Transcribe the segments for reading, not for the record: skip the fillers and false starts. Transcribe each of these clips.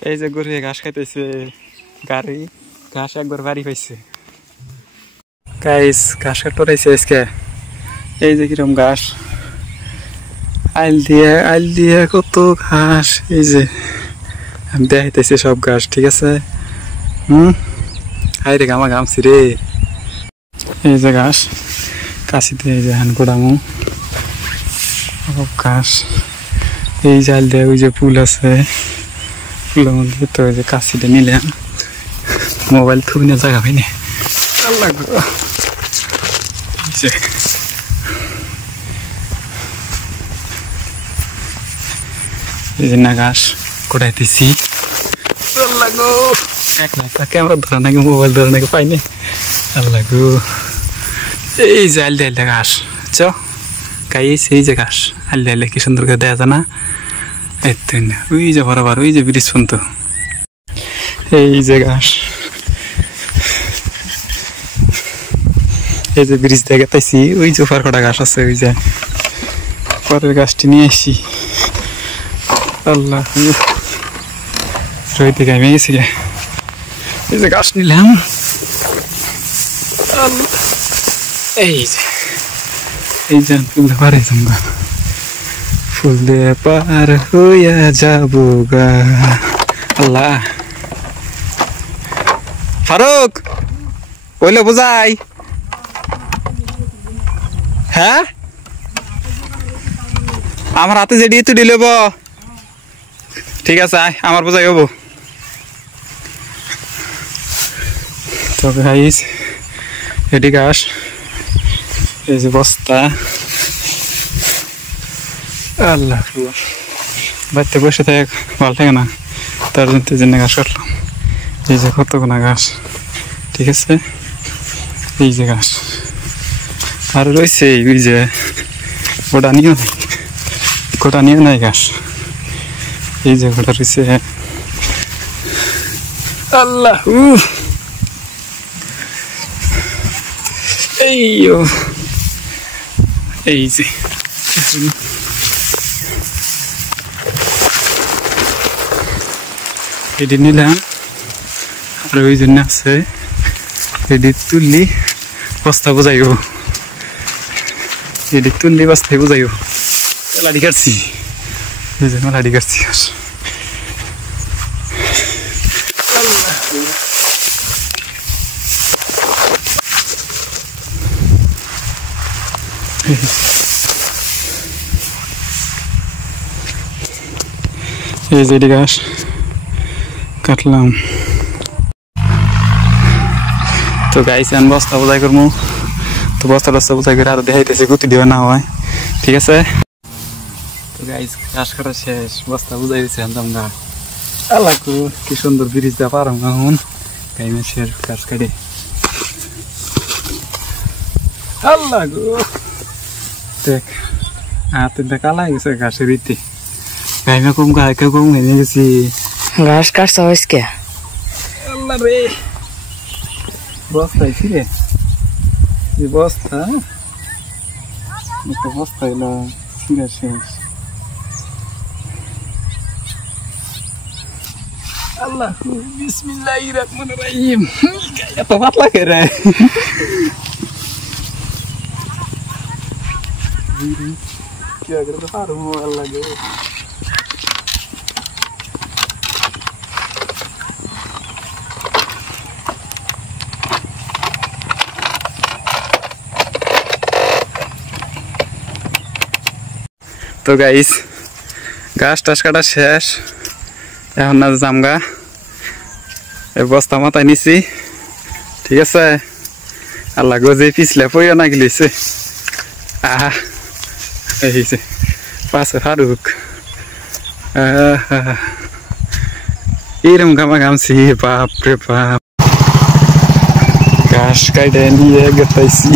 এই যে গরু ঘাস খাইতেছে গাড়ি ঘাস একবার বাড়ি পাইছে গাইস ঘাস কাটতেছে আজকে এই যে কিরকম ঘাস আইল দিয়ে কত ঘাস এই যে আমি দেখাইতেছি সব ঘাস ঠিক আছে হাই রে গামা গামছি রে এই যে ঘাস কাশিতে এই যে হান কোড়ামু সব ঘাস এই জাল দিয়ে ওই যে পুল আছে ফুলের মধ্যে তো ওই যে কাশিটা নিলাম মোবাইল থুবিনে জায়গা পাইনি আল্লাহ এই যে না ঘাস কোড়াইতেছি আল্লাহ গো ক্যামেরা ধরা নাকি মোবাইল ধরা নাকি পাইনি আল্লাহ গো এই যে আল দিয়ে ঘাস চ গাইছে এই যে ঘাস আল দিয়ে কি সুন্দর করে দেয়া যায় না ওই যে বরাবর ওই যে ব্রিজ পর্যন্ত এই যে ঘাস এই যে ব্রিজ দেখে তাইছি ওই যে ফার কটা ঘাস আছে ওই যে পরের গাছটি নিয়ে আসি আল্লাহ রই থেকে আমি গেছি এই যে ঘাস নিলাম এই যে ফুল পারে তোমরা ফুল দিয়ে পার হইয়া যাবো গা আল্লাহ ফারুক বললে বোঝাই হ্যাঁ আমার হাতে যেটি তুই দিলে ঠিক আছে আয় আমার বোঝাই হবো তো গাইস এটি ঘাস এই যে বস্তা আল্লাহ বাড়িতে বসে থাকে ভালো থাকে না তার জন্য ঘাস কাটলাম এই যে কতগুলো ঘাস ঠিক আছে এই যে ঘাস আর রয়েছে ওই যে গোটা নিয়েও নাই ঘাস এই যে গোটা রয়েছে আল্লাহ এই যে এটি নিলাম আর ওই জন্য আছে এটি তুললি বস্তা বোঝাইব এটি তুললি বস্তায় বোঝাইব মেলাডি কাটছি এই যে মেলাডি কাটছি এই যে ঘাস কাটলাম তো গাইস আমি বস্তা বোঝাই করবো তো বস্তা বোঝাই করে আরো দেখাইতেছে গুতি দেওয়া না হয় ঠিক আছে তো গাইস ঘাস কাটা শেষ বস্তা বোঝাই দিচ্ছে আনতাম গা আল্লাহ কি সুন্দর ব্রিজ দেওয়া পারো এখন গাই মেসের ঘাস কাটে আল্লাহ গো দেখ হাতে দেখা লাগছে ঘাসের ইতি গাইমে কম গায়কে কম হেনে গেছি ঘাস কাটছ আজকে আল্লাহ রে বস্তা রে এই বস্তা একটা বস্তা এলো ছিঁড়া শেষ আল্লাহ বিসমিল্লাহির রহমানির রহিম এত পাতলা করে কি আগে তো পারো আল্লাহ গে তো গাইস ঘাস টাস কাটা শেষ এখন না জামগা এই বস্তা মাথায় নিছি ঠিক আছে আল্লাহ গজে পিছলে পইয়া না গেলিছে আহা এই যে পাশে ফারুক এরম গামা গামছি বাপ রে বাপ ঘাস কাটে নিয়ে গেতাইছি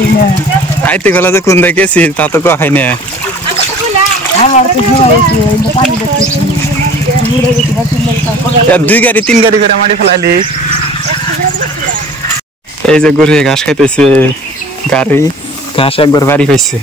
Gracias. আইতে গেলা যে কোন দিকে গেছি তা তো কখাই না দুই গাড়ি তিন গাড়ি করে মারি ফেলাইলি এই যে গরু ঘাস খাইতেছে গাড়ি ঘাস একবার বাড়ি হয়েছে